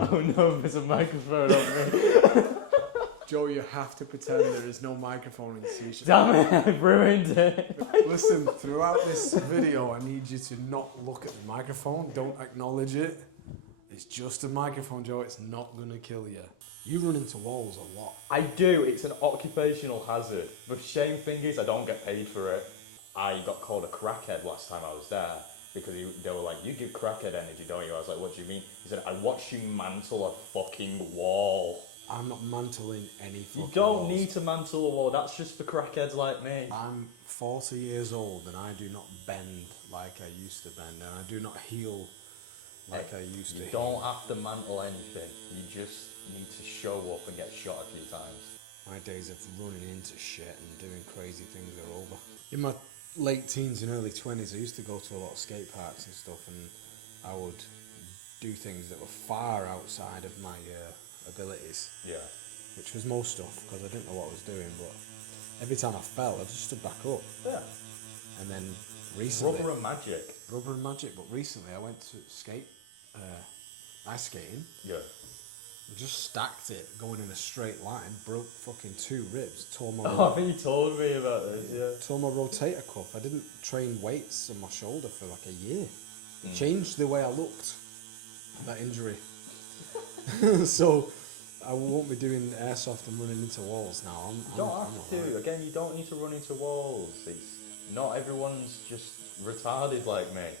Oh no, there's a microphone on me. Joe, you have to pretend there is no microphone in the t-shirt. Damn it, I've ruined it. Listen, throughout this video, I need you to not look at the microphone. Don't acknowledge it. It's just a microphone, Joe. It's not going to kill you. You run into walls a lot. I do, it's an occupational hazard. The shame thing is I don't get paid for it. I got called a crackhead last time I was there because they were like, you give crackhead energy, don't you? I was like, what do you mean? He said, I watched you mantle a fucking wall. I'm not mantling any fucking You don't walls. need to mantle a wall, that's just for crackheads like me. I'm 40 years old and I do not bend like I used to bend, and I do not heal like I used to You heal. don't have to mantle anything, you just need to show up and get shot a few times. My days of running into shit and doing crazy things are over. In my late teens and early 20s, I used to go to a lot of skate parks and stuff, and I would do things that were far outside of my abilities. Yeah. Which was most stuff, because I didn't know what I was doing, but every time I fell, I just stood back up. Yeah. And then recently... Rubber and magic. Rubber and magic, but recently I went to ice skating. Yeah. I just stacked it, going in a straight line, broke fucking 2 ribs, tore my... Oh, I think you told me about this, yeah. Tore my rotator cuff. I didn't train weights on my shoulder for like a year. It changed the way I looked, that injury. So I won't be doing airsoft and running into walls now. You don't have to. Again, you don't need to run into walls. It's not everyone's just retarded like me.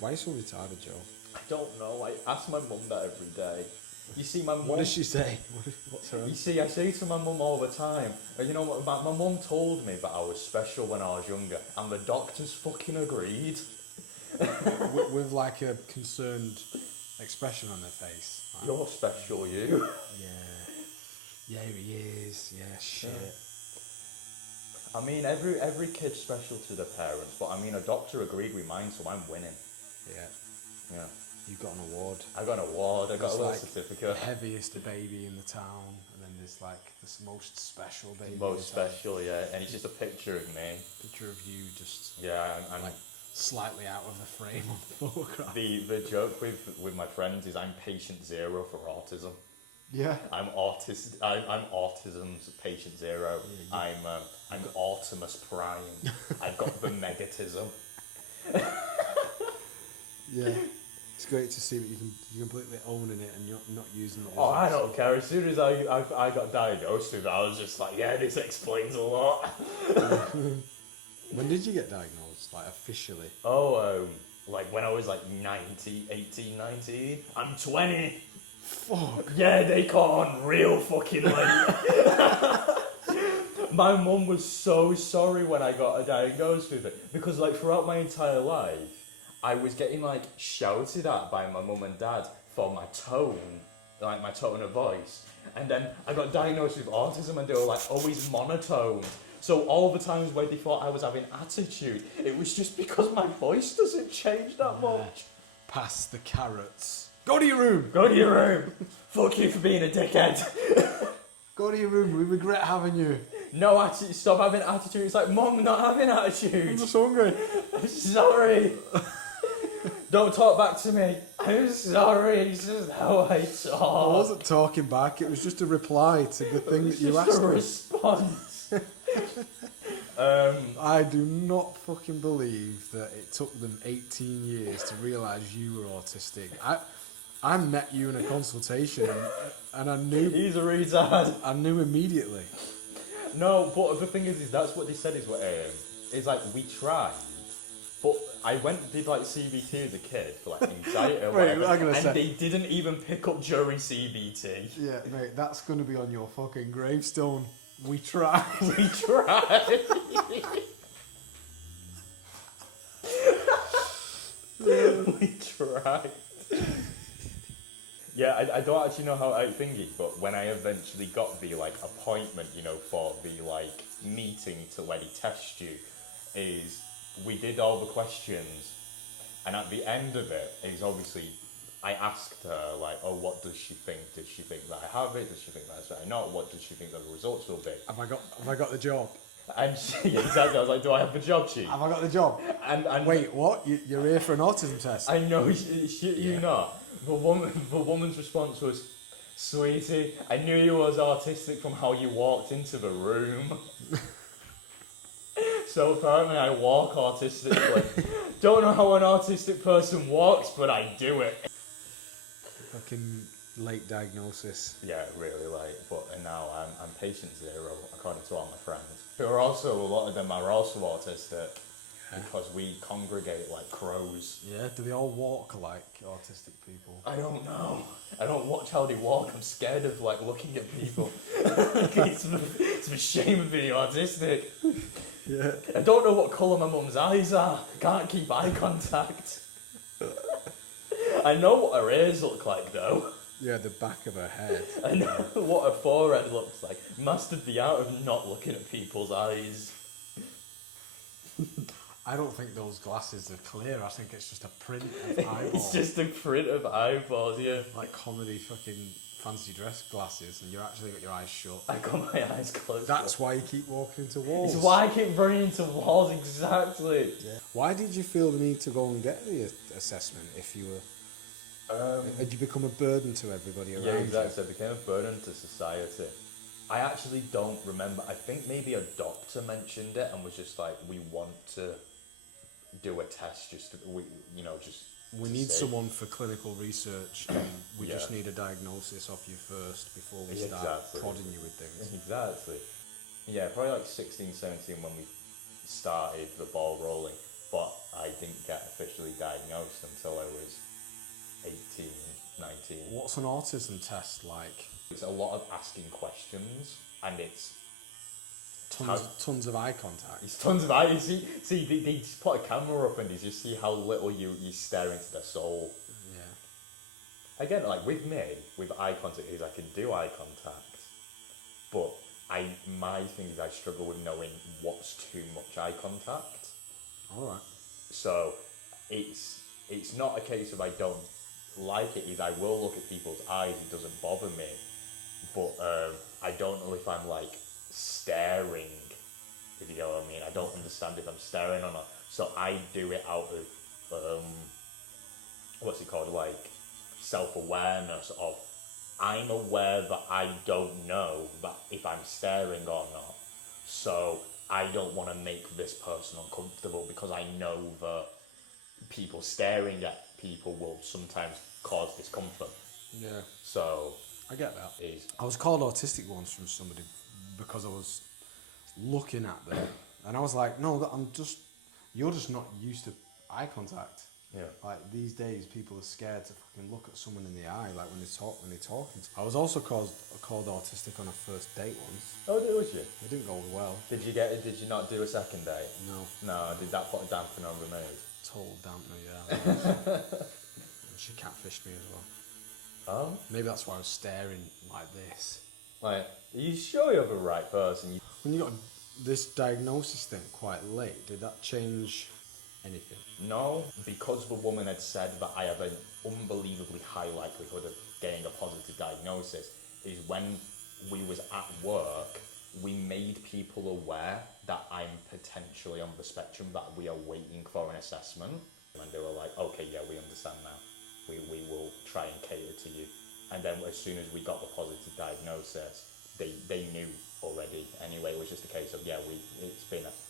Why are you so retarded, Joe? I don't know. I ask my mum that every day. You see, my mum... What does she say? What's her... You see, I say to my mum all the time, you know what, my mum told me that I was special when I was younger, and the doctors fucking agreed. with like a concerned expression on their face. Like, You're special, you. Yeah, he is. Yeah, shit. I mean, every kid's special to their parents, but I mean, a doctor agreed with mine, so I'm winning. Yeah. Yeah. You got an award. I got an award, I got a little certificate. Heaviest baby in the town, and then there's like this most special baby. Most special, yeah, and it's just a picture of me. Picture of you just I'm like slightly out of the frame on the photograph. The joke with my friends is I'm patient 0 for autism. Yeah. I'm autism's patient 0. Yeah, I'm Optimus Prime. I've got the megatism. Yeah. It's great to see that you're completely owning it and you're not using it. Oh, I don't care. As soon as I got diagnosed with it, I was just like, yeah, this explains a lot. When did you get diagnosed, like officially? Oh, like when I was like 18, 19. I'm 20. Fuck. Yeah, they caught on real fucking late. My mum was so sorry when I got diagnosed with it, because like throughout my entire life, I was getting like shouted at by my mum and dad for my tone, like my tone of voice. And then I got diagnosed with autism and they were like always monotone. So all the times where they thought I was having attitude, it was just because my voice doesn't change that much. Pass the carrots. Go to your room. Go to your room. Fuck you for being a dickhead. Go to your room. We regret having you. No attitude. Stop having attitude. It's like, Mum, not having attitude. I'm just hungry. I'm sorry. Don't talk back to me. I'm sorry. It's just how I talk. I wasn't talking back. It was just a reply to the thing that you asked Just a me. response. I do not fucking believe that it took them 18 years to realise you were autistic. I met you in a consultation and I knew... He's a retard. I knew immediately. No, but the thing is that's what they said is what it's like we tried, but I did like CBT as a kid for like anxiety or Right, whatever, and they didn't even pick up during CBT. Yeah, mate, that's going to be on your fucking gravestone. We tried. We tried. We tried. Yeah, I don't actually know how I think it, but when I eventually got the like appointment, you know, for the like meeting to where they test you, is we did all the questions, and at the end of it is obviously I asked her like, oh, what does she think? Does she think that I have it? Does she think that I not? What does she think that the results will be? Have I got the job? And yeah, exactly. I was like, do I have the job sheet? Have I got the job? And Wait, what? You're here for an autism test? I know, shit you Yeah. not. The woman's response was, sweetie, I knew you was autistic from how you walked into the room. So apparently I walk autistically. Don't know how an autistic person walks, but I do it. Fucking late diagnosis. Yeah, really late. And now I'm patient zero, according to all my friends. Who are also, a lot of them are also autistic. Yeah. Because we congregate like crows. Yeah, do they all walk like autistic people? I don't know. I don't watch how they walk. I'm scared of like looking at people. it's the shame of being autistic. Yeah. I don't know what colour my mum's eyes are. Can't keep eye contact. I know what her ears look like though. Yeah, the back of her head. I know what her forehead looks like. Mastered the art of not looking at people's eyes. I don't think those glasses are clear. I think it's just a print of eyeballs. It's just a print of eyeballs, yeah. Like comedy fucking fancy dress glasses, and you're actually got your eyes shut. I got my eyes closed. That's why you keep walking into walls. It's why I keep running into walls, exactly. Yeah. Why did you feel the need to go and get the assessment if you were... had you become a burden to everybody around Yeah, exactly. you? So it became a burden to society. I actually don't remember. I think maybe a doctor mentioned it and was just like, we want to do a test just to, just We to need see. someone for clinical research, and we just Yeah. need a diagnosis of you first before we start Exactly. prodding you with things. Exactly. Yeah, probably like 16, 17 when we started the ball rolling, but I didn't get officially diagnosed until I was 18, 19. What's an autism test like? It's a lot of asking questions, and it's Tons of eye contact. It's tons of eyes. See, they just put a camera up and they just see how little you stare into their soul. Yeah. Again, like with me, with eye contact, is I can do eye contact, but my thing is I struggle with knowing what's too much eye contact. All right. So it's not a case of I don't like it. Is I will look at people's eyes. It doesn't bother me, but I don't know if I'm like staring, if you know what I mean. I don't understand if I'm staring or not. So I do it out of what's it called, like self-awareness of I'm aware that I don't know that if I'm staring or not. So I don't want to make this person uncomfortable because I know that people staring at people will sometimes cause discomfort. Yeah. So I get that. is I was called autistic once from somebody because I was looking at them, and I was like, no, you're just not used to eye contact. yeah. Like these days, people are scared to fucking look at someone in the eye, like when they're talking. I was also called autistic on a first date once. Oh, was you? It didn't go well. Did you not do a second date? No, No. Did that put a dampener on the mood? total dampener, yeah. And she catfished me as well. Oh. Maybe that's why I was staring like this. Like, are you sure you're the right person? When you got this diagnosis thing quite late, did that change anything? No, because the woman had said that I have an unbelievably high likelihood of getting a positive diagnosis, is when we was at work, we made people aware that I'm potentially on the spectrum, that we are waiting for an assessment. And they were like, okay, yeah, we understand now. We will try and cater to you. And then as soon as we got the positive diagnosis, they knew already. Anyway, it was just a case of, yeah,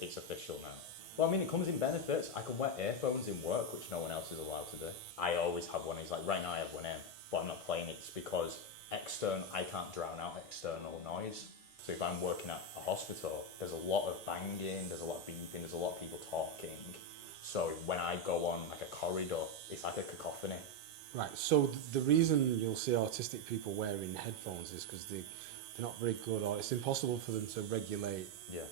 it's official now. Well, I mean, it comes in benefits. I can wear earphones in work, which no one else is allowed to do. I always have one. It's like, right now I have one in, but I'm not playing it. It's because I can't drown out external noise. So if I'm working at a hospital, there's a lot of banging, there's a lot of beeping, there's a lot of people talking. So when I go on like a corridor, it's like a cacophony. Right, so the reason you'll see autistic people wearing headphones is because they're not very good, or it's impossible for them to regulate Yeah.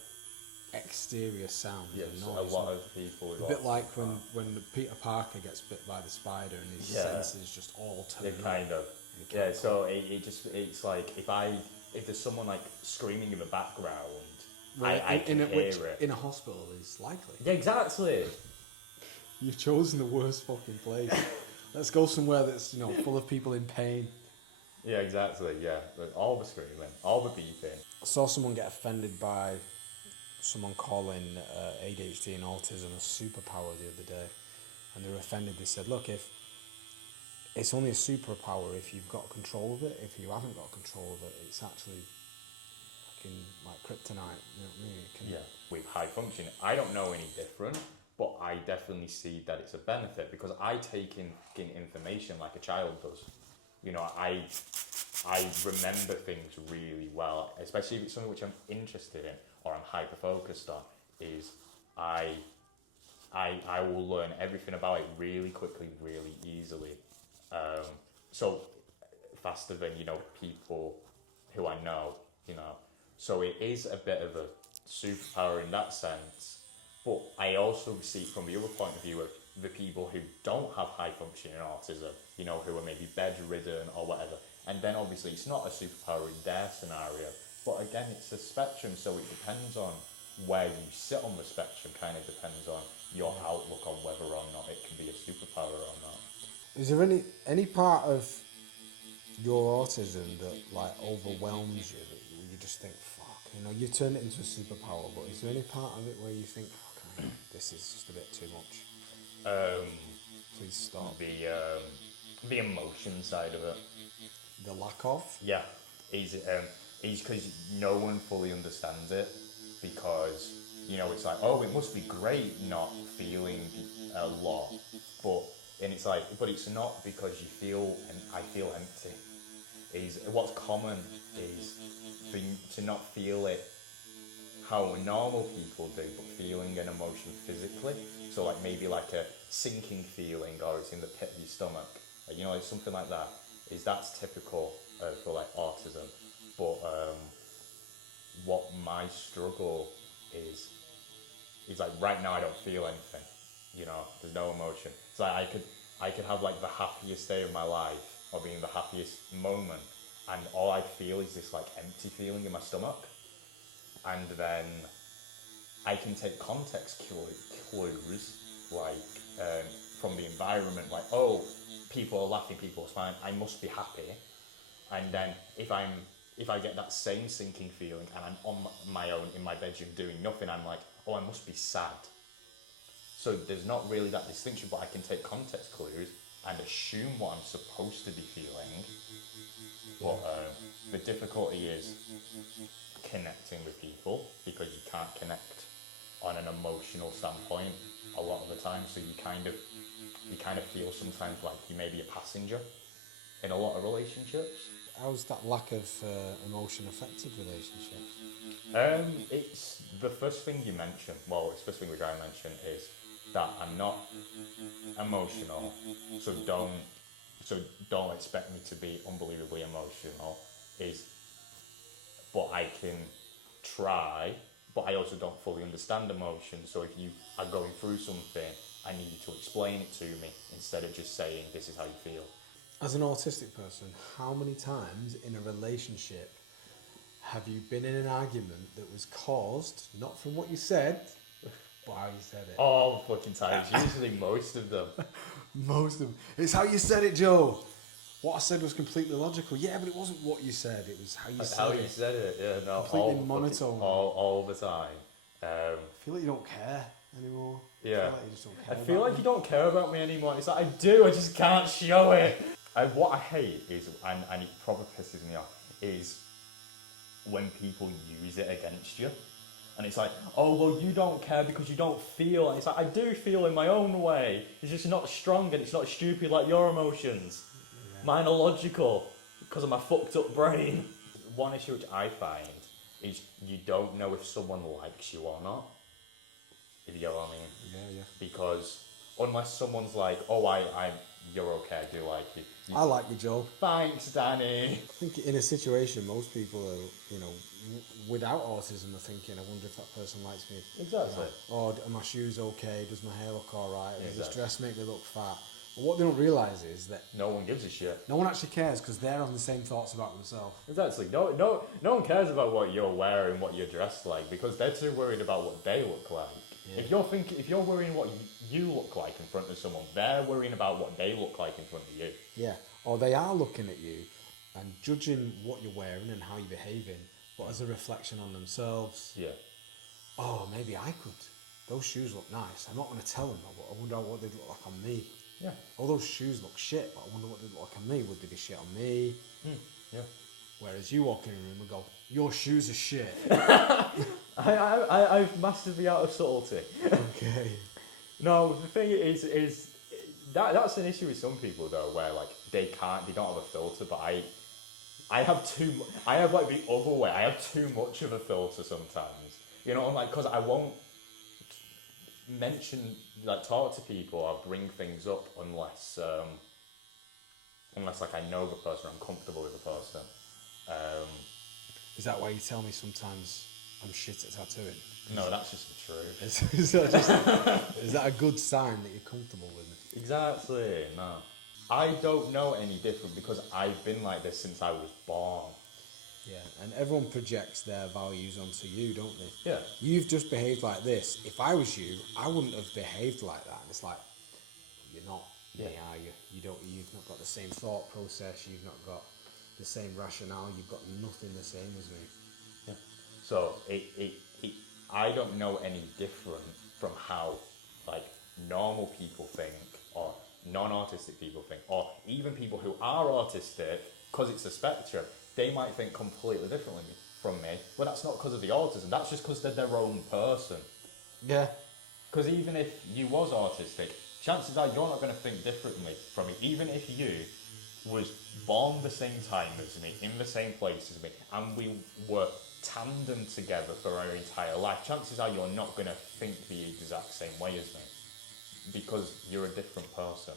exterior sound Yes, and a noise. lot of people with A bit autism like are. when Peter Parker gets bit by the spider and his Yeah. senses just all turn It up. kind of. and he can't Yeah, so it's like if there's someone like screaming in the background, Well, I can hear which it. in a hospital is likely. Yeah, exactly. You've chosen the worst fucking place. Let's go somewhere that's full of people in pain. Yeah, exactly. Yeah, but all the screaming, all the beeping. I saw someone get offended by someone calling ADHD and autism a superpower the other day, and they were offended. They said, look, if it's only a superpower if you've got control of it. If you haven't got control of it, it's actually fucking like kryptonite. You know what I mean? It can, Yeah. With high function, I don't know any different, but I definitely see that it's a benefit because I take in information like a child does. You know, I remember things really well, especially if it's something which I'm interested in or I'm hyper focused on. Is I will learn everything about it really quickly, really easily. So faster than, you know, people who I know, you know. So it is a bit of a superpower in that sense. But I also see from the other point of view of the people who don't have high functioning autism, you know, who are maybe bedridden or whatever. And then obviously it's not a superpower in their scenario. But again, it's a spectrum, so it depends on where you sit on the spectrum, kind of depends on your outlook on whether or not it can be a superpower or not. Is there any part of your autism that like overwhelms you, that you just think, fuck, you know, you turn it into a superpower, but is there any part of it where you think, okay, this is just a bit too much? Please stop. The emotion side of it. The lack of? Yeah, is because no one fully understands it, because, you know, it's like, oh, it must be great not feeling a lot, but it's like, but it's not, because you feel, and I feel empty. Is what's common is to not feel it how normal people do, but feeling an emotion physically. So like maybe like a sinking feeling, or it's in the pit of your stomach, you know, like something like that. That's typical for like autism. But what my struggle is like right now I don't feel anything. You know, there's no emotion. It's like I could have like the happiest day of my life, or be in the happiest moment, and all I feel is this like empty feeling in my stomach. And then I can take context clues like from the environment, like, oh, people are laughing, people are smiling, I must be happy. And then if I get that same sinking feeling and I'm on my own in my bedroom doing nothing, I'm like, oh, I must be sad. So there's not really that distinction, but I can take context clues and assume what I'm supposed to be feeling. But the difficulty is connecting with people, because you can't connect on an emotional standpoint a lot of the time. So you kind of feel sometimes like you may be a passenger in a lot of relationships. How's that lack of emotion affected relationships? It's the first thing you mention. Well, it's the first thing we try and mention is that I'm not emotional, so don't expect me to be unbelievably emotional. But I can try, but I also don't fully understand emotion. So if you are going through something, I need you to explain it to me instead of just saying this is how you feel. As an autistic person, how many times in a relationship have you been in an argument that was caused, not from what you said, but how you said it? All the fucking times, usually most of them. Most of them. It's how you said it, Joe. What I said was completely logical. Yeah, but it wasn't what you said. It was how you said it. How you said it, yeah, no, completely monotone. All the time. I feel like you don't care anymore. Yeah. I feel like you just don't care. I feel like you don't care about me anymore. It's like I do, I just can't show it. What I hate is, and it probably pisses me off, is when people use it against you. And it's like, oh, well, you don't care because you don't feel. And it's like, I do feel in my own way. It's just not strong and it's not stupid like your emotions. Yeah. Mine are logical because of my fucked up brain. One issue which I find is you don't know if someone likes you or not. If you get what I mean. Yeah. Because unless someone's like, oh, you're okay, I do like you. I like you, Joe. Thanks, Danny. I think in a situation, most people are, you know, without autism are thinking, I wonder if that person likes me. Exactly. You know, are my shoes okay? Does my hair look alright? Does Exactly. this dress make me look fat? But what they don't realise is that no one gives a shit. No one actually cares because they're having the same thoughts about themselves. Exactly. No one cares about what you're wearing, what you're dressed like, because they're too worried about what they look like. Yeah. If you're worrying what you look like in front of someone, they're worrying about what they look like in front of you. Yeah. Or they are looking at you and judging what you're wearing and how you're behaving, but as a reflection on themselves. Yeah. oh, maybe I could. Those shoes look nice. I'm not going to tell them though, but I wonder what they'd look like on me. Yeah. All those shoes look shit, but I wonder what they'd look like on me. Would they be shit on me? Yeah. Whereas you walk in a room and go, your shoes are shit. I've mastered the art of subtlety. Okay. No, the thing is that's an issue with some people though, where like they don't have a filter, but I have like the other way. I have too much of a filter sometimes. You know, like, because I won't talk to people or bring things up unless like I know the person, I'm comfortable with the person. Is that why you tell me sometimes I'm shit at tattooing? No, that's just the truth. Is that a good sign that you're comfortable with me? Exactly, no. I don't know any different because I've been like this since I was born. Yeah, and everyone projects their values onto you, don't they? Yeah. You've just behaved like this. If I was you, I wouldn't have behaved like that. And it's like, you're not me, are you? You've not got the same thought process, you've not got the same rationale, you've got nothing the same as me. Yeah. So I don't know any different from how like normal people think or non-autistic people think, or even people who are autistic, because it's a spectrum, they might think completely differently from me. But that's not because of the autism, that's just because they're their own person. Yeah. Because even if you was autistic, chances are you're not going to think differently from me. Even if you was born the same time as me, in the same place as me, and we were tandem together for our entire life, chances are you're not going to think the exact same way as me. Because you're a different person.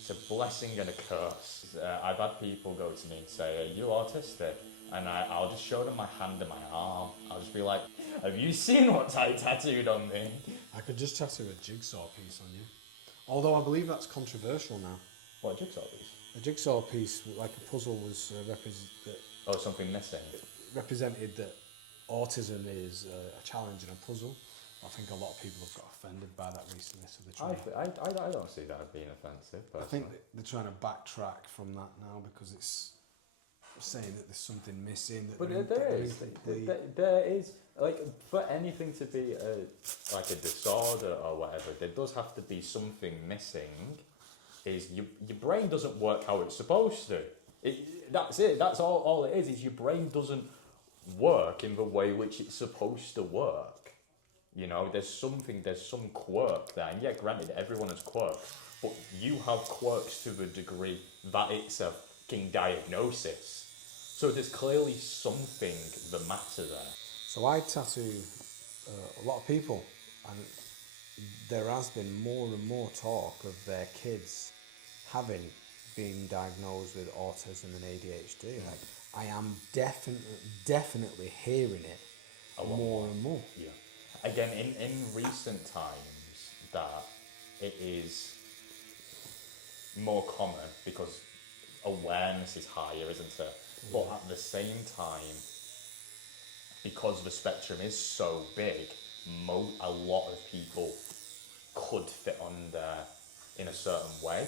It's a blessing and a curse. I've had people go to me and say, are you autistic? And I'll just show them my hand and my arm. I'll just be like, have you seen what I tattooed on me? I could just tattoo a jigsaw piece on you. Although I believe that's controversial now. What, a jigsaw piece? A jigsaw piece, like a puzzle, was Something missing. represented that autism is a challenge in a puzzle. I think a lot of people have got offended by that recently, so they're trying. I don't see that as being offensive. Personally. I think they're trying to backtrack from that now because it's saying that there's something missing. But there is, like, for anything to be like a disorder or whatever, there does have to be something missing. Is your brain doesn't work how it's supposed to. That's it. That's all it is your brain doesn't work in the way which it's supposed to work. You know, there's some quirk there. And yeah, granted, everyone has quirks, but you have quirks to the degree that it's a fucking diagnosis. So there's clearly something the matter there. So I tattoo a lot of people, and there has been more and more talk of their kids being diagnosed with autism and ADHD. Like, I am definitely hearing it more and more. Yeah. Again, in recent times, that it is more common because awareness is higher, isn't it? Yeah. But at the same time, because the spectrum is so big, a lot of people could fit on there in a certain way.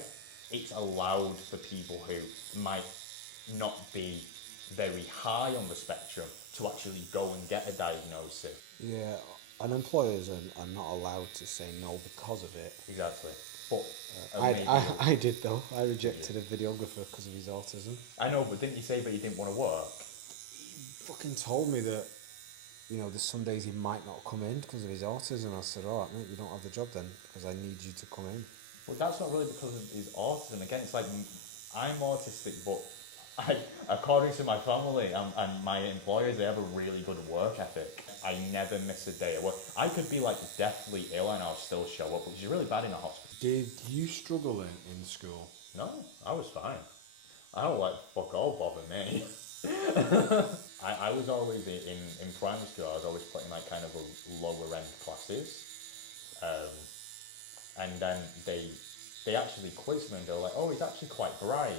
It's allowed for people who might not be very high on the spectrum to actually go and get a diagnosis. Yeah, and employers are not allowed to say no because of it. Exactly. But I did though. I rejected a videographer because of his autism. I know, but didn't you say that he didn't want to work? He fucking told me that, you know, there's some days he might not come in because of his autism. I said, alright mate, you don't have the job then because I need you to come in. Well, that's not really because of his autism. Again, it's like, I'm autistic, but according to my family and my employers, they have a really good work ethic. I never miss a day of work. I could be like deathly ill and I'll still show up, which is really bad in a hospital. Did you struggle in school? No, I was fine. I don't like fuck all bother me. I was always in primary school. I was always put in like kind of a lower end classes, and then they actually quizzed me and they were like, oh, he's actually quite bright.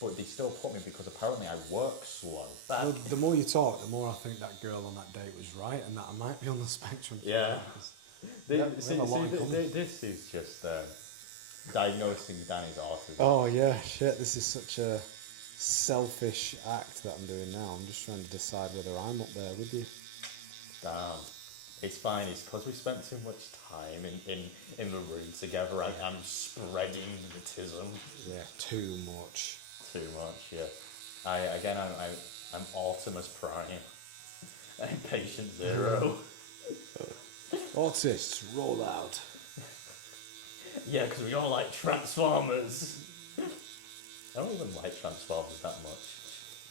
But they still put me because apparently I work slow. Well, the more you talk, the more I think that girl on that date was right and that I might be on the spectrum. Yeah. This is just diagnosing Danny's autism. Oh yeah, shit, this is such a selfish act that I'm doing now. I'm just trying to decide whether I'm up there with you. Damn. It's fine, it's because we spent too much time in the room together. I'm spreading the tism. Yeah, too much. Too much, yeah. I'm Optimus Prime. I'm Patient Zero. Autists, roll out. Yeah, because we all like Transformers. I don't even like Transformers that much.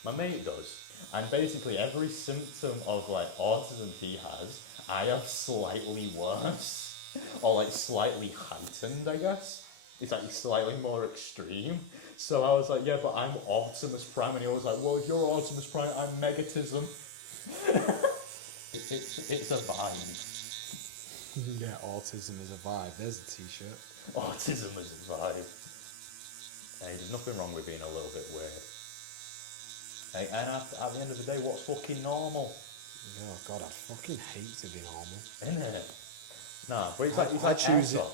My mate does. And basically every symptom of like autism he has, I have slightly worse. Or like slightly heightened, I guess. It's like slightly more extreme. So I was like, yeah, but I'm Optimus Prime. And he was like, well, if you're Optimus Prime, I'm Megatism. It's a vibe. Yeah, autism is a vibe. There's a t-shirt. Autism is a vibe. Hey, there's nothing wrong with being a little bit weird. Hey, and at the end of the day, what's fucking normal? Oh god, I'd fucking hate to be normal. Innit? Nah, but it's like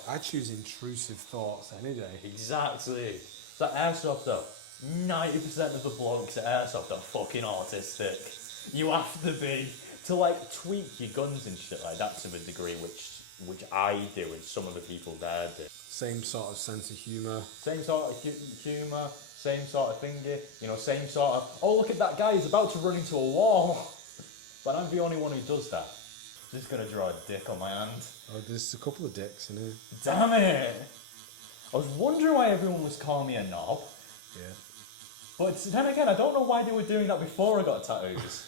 I choose intrusive thoughts any day. Exactly. It's like airsoft though. 90% of the blokes at airsoft are fucking autistic. You have to be to like tweak your guns and shit like that to the degree which I do and some of the people there do. Same sort of sense of humour. Same sort of humour, same sort of thingy, you know, same sort of, oh look at that guy, he's about to run into a wall. But I'm the only one who does that. Just gonna draw a dick on my hand. Oh, there's a couple of dicks in here. Damn it! I was wondering why everyone was calling me a knob. Yeah. But then again, I don't know why they were doing that before I got tattoos.